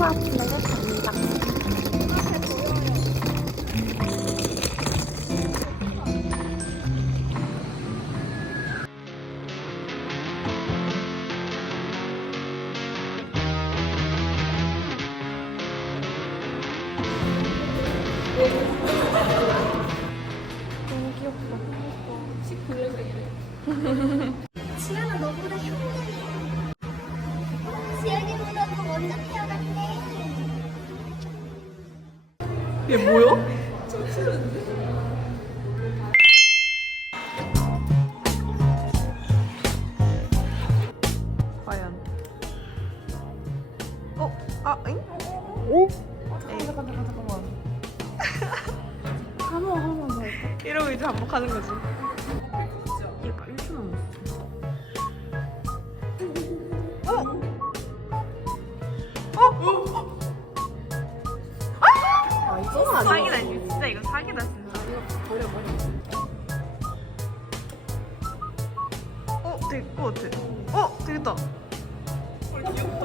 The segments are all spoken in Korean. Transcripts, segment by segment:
아쿠아플레이에 갑니다. 너무 귀엽다. 지연아 너보다 형들이 얘 뭐야? 과연 어? 아, 응? 오? 잠깐 잠깐 잠깐 잠깐만 한번 한번 더? 이러고 이제 반복하는 거지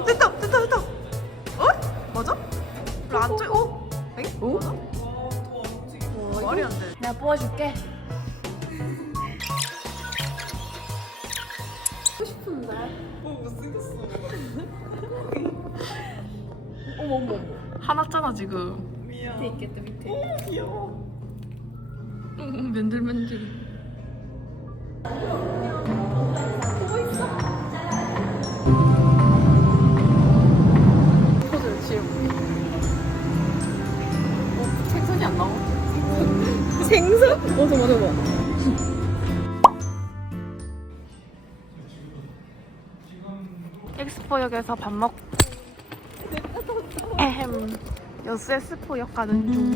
됐다, 됐다, 됐다. 어? 맞아? 그럼 안 쪄? 어? 엥? 어? 맞아? 말이 안 돼. 내가 뽑아줄게. 화났잖아 지금 미안. 밑에 있겠다 밑에. 오, 귀여워. 응, 맨들맨들 생선? 어, 잠깐만, 잠깐만. 엑스포역에서 밥 먹고 에헴 여수 엑스포역 가는 중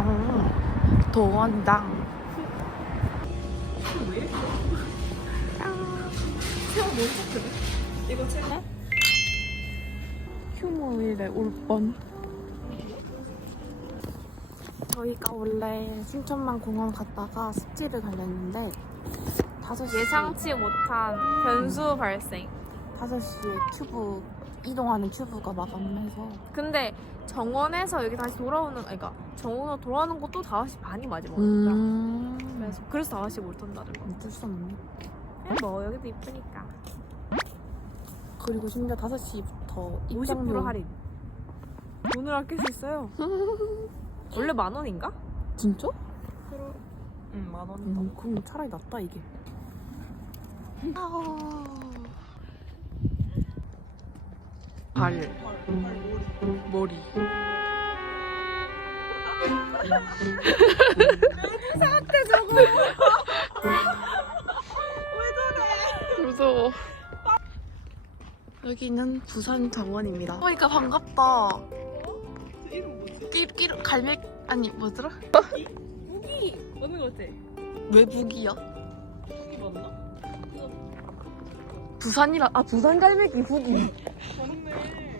왔어요 도원당 이거 책? 휴무일에 올 뻔. 저희가 원래 순천만 공원 갔다가 습지를 가려는데 5시 예상치 못한 변수 발생. 5시에 큐브 이동하는 큐브가 마감해서 근데 정원에서 여기 다시 돌아오는, 아니, 그러니까 정원으로 돌아오는 것도 5시 반이 마지막이야. 음... 그래서 그래서 5시 못 온다는 거. 어쩔 수 없네. 뭐 여기도 이쁘니까. 그리고 심지어 5시부터 50% 할인. 돈을 아낄 수 있어요. 원래 만 원인가? 진짜? 응, 만 원이다. 음, 그럼 차라리 낫다 이게. 발, 머리. 무서워. 여기는 부산 정원입니다. 그러니까 반갑다. 이름 뭐지? 끼, 끼, 갈매, 아니, 뭐더라? 무기! 오는 거 같아. 왜 북이야? 이게 맞나? 부산이라, 아, 부산 갈매기 북이.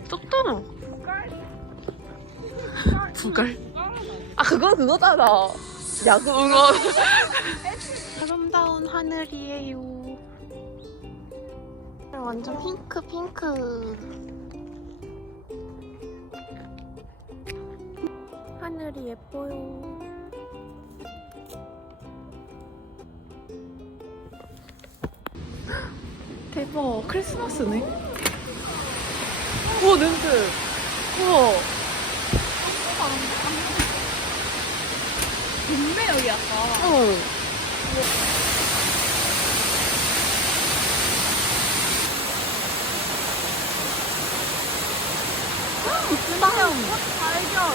똑똑어. 부갈? 아, 그건 그거잖아. 야구 응원. 아름다운 하늘이에요. 완전 핑크, 핑크. 하늘이 예뻐요. 대박, 크리스마스네. 우와, 냄새. 우와. 근데 여기 약간. 응. 이쁘다. 발견!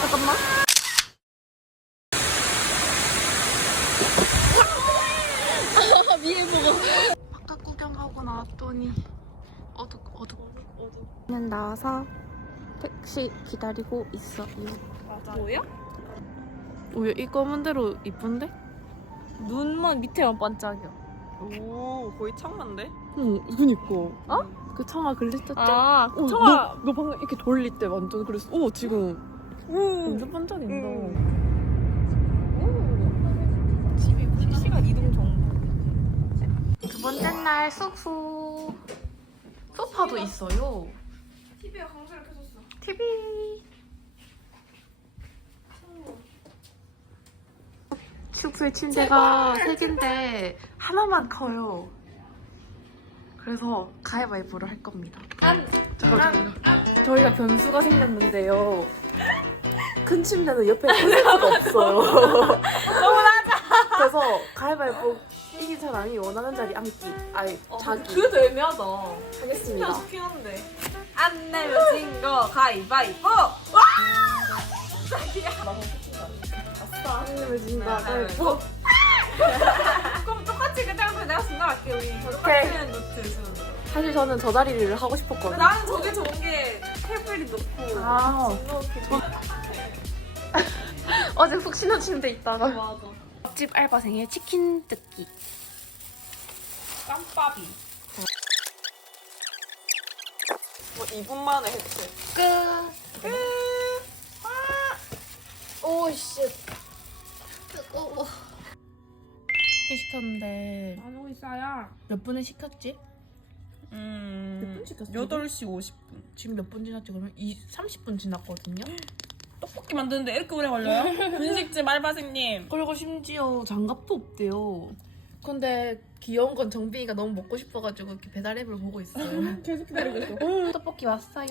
잠깐만. 보고. 바깥 구경하고 나왔더니 어둑 어둑 는 나와서 택시 기다리고 있어요 뭐야? 왜이 검은 대로 이쁜데? 눈만 밑에만 반짝여. 오 거의 창만데? 응 그니까 어? 그 청아 글리터 아, 어, 청아. 너, 너 방금 이렇게 돌릴 때 완전 그랬어 오 지금 완전 반짝인다 실시간 이동 정보. 두 번째 날 숙소. 소파도 있어요. TV가 강제로 켜졌어. TV 숙소에 침대가 세 개인데 하나만 커요. 그래서 가위바위보를 할 겁니다. 잠깐만 잠깐만 저희가 변수가 생겼는데요. 큰 침대는 옆에 꽂을 수가 없어요. 너무 낮아 그래서 가위바위보 이긴 사람이 원하는 자리 앉기 아니 자기 그래도 애매하다. 하겠습니다 좋긴 한데. 안 내면 진거 가위바위보. 하늘을 진다 가위바위보 뭐? 그럼 똑같이 그냥 내가 승낙할게 우리. 똑같은 노트 순. 사실 저는 저 자리를 하고 싶었거든요 나는 저게 좋은 게 테이블이 높고. 아 어제 푹 신어치는 데 있다가 맞아. 집 알바생의 치킨 뜯기 깜빡이. 뭐 2분 만에 했지. 끝. 오씨. 뜨거워. 시켰는데 안 오고 있어요. 몇 분에 시켰지? 음. 몇분 시켰어? 8시 50분. 지금 몇 분 지났지 그러면? 이 30분 지났거든요? 떡볶이 만드는데 이렇게 오래 걸려요? 분식집 알바생님. 그리고 심지어 장갑도 없대요 근데 귀여운 건 정빈이가 너무 먹고 싶어가지고 이렇게 배달 앱을 보고 있어요 계속 기다리고 있어. 떡볶이 왔어요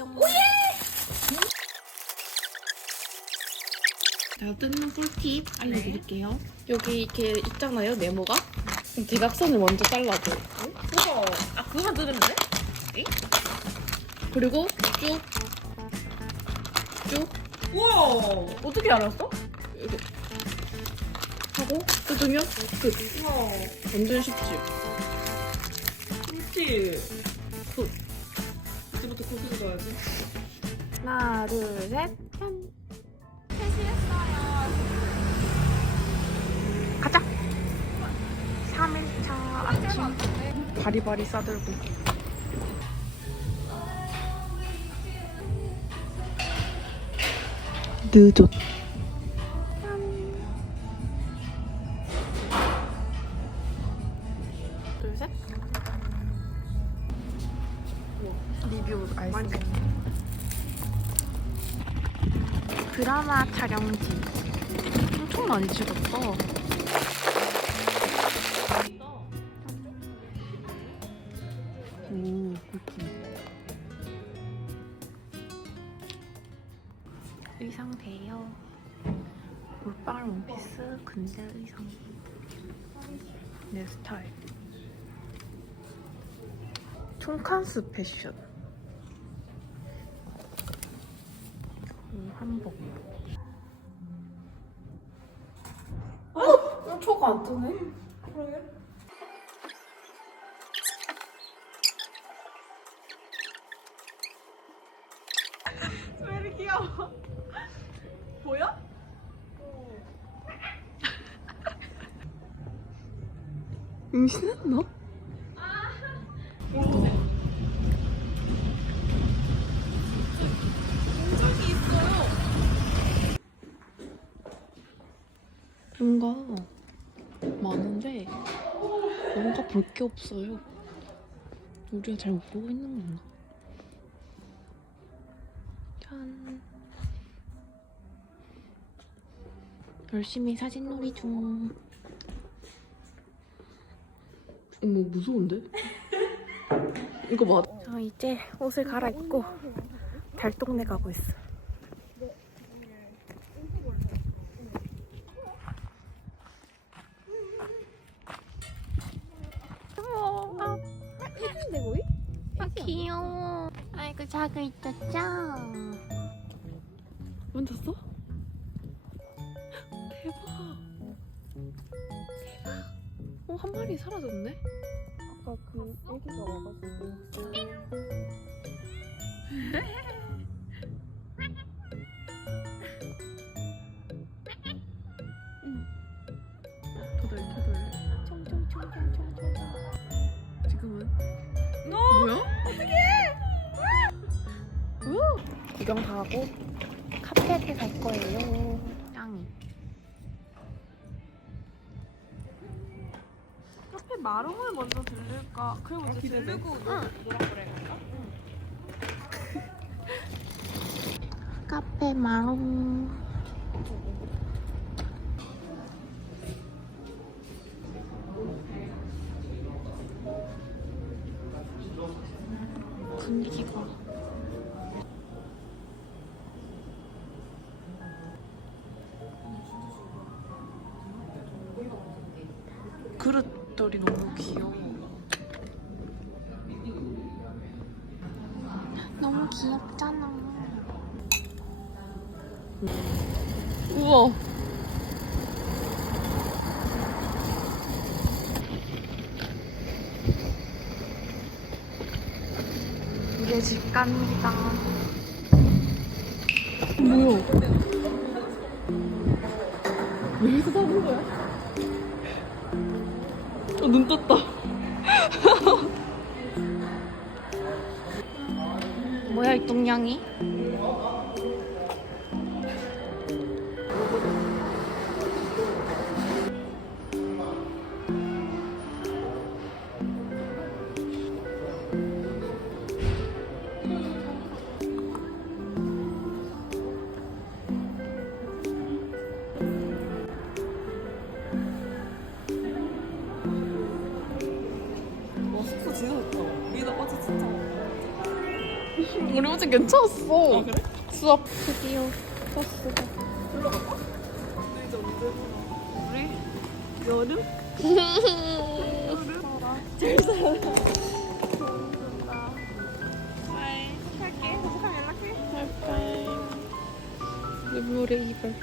자, 뜯는 꿀팁 알려드릴게요 여기 이렇게 있잖아요 네모가 그럼 대각선을 먼저 잘라줘요 우와. 아, 그거만 뜯으면 돼? 그리고 쭉 쭉 우와. 어떻게 알았어? 하고 뜯으면 끝 우와. 완전 쉽지 꿀팁. 굿. 이제부터 굿 뜯어야지. 하나 둘 셋 짠. 가자 3일차 아침 바리바리 싸들고 늦었 알수 드라마 촬영지. 엄청 많이 찍었다 오 꿀팁 의상 대여 올바른 원피스 근데 의상. 내 스타일. 총칸스 패션 한복 초가 안 뜨네. 왜 이렇게 귀여워? 보여? 임신했나? 뭔가 많은데 뭔가 볼 게 없어요. 우리가 잘 못 보고 있는 건가? 짠. 열심히 사진놀이 중. 어머 무서운데? 이거 맞? 저 이제 옷을 갈아입고 달동네 가고 있어. 자고 있었죠? 만졌어? 대박. 대박. 어, 한 마리 사라졌네? 아까 아까 그 애기가 와가지고 구경 다 하고 카페에 갈 거예요 짱이 카페 마롱을 먼저 들를까? 그리고 이제 들르고 노란불에 갈까? 카페 마롱. 그릇들이 너무 귀여워 너무 귀엽잖아. 우와 우리 집 갑니다 뭐야 왜 여기서 사는 거야? 어, 눈 떴다 뭐야 이 똥냥이? 우리 어제 괜찮았어 아 그래? 수업 드디어 버스가. 이제 언제 보나? 우리 여름? 눈물의 이별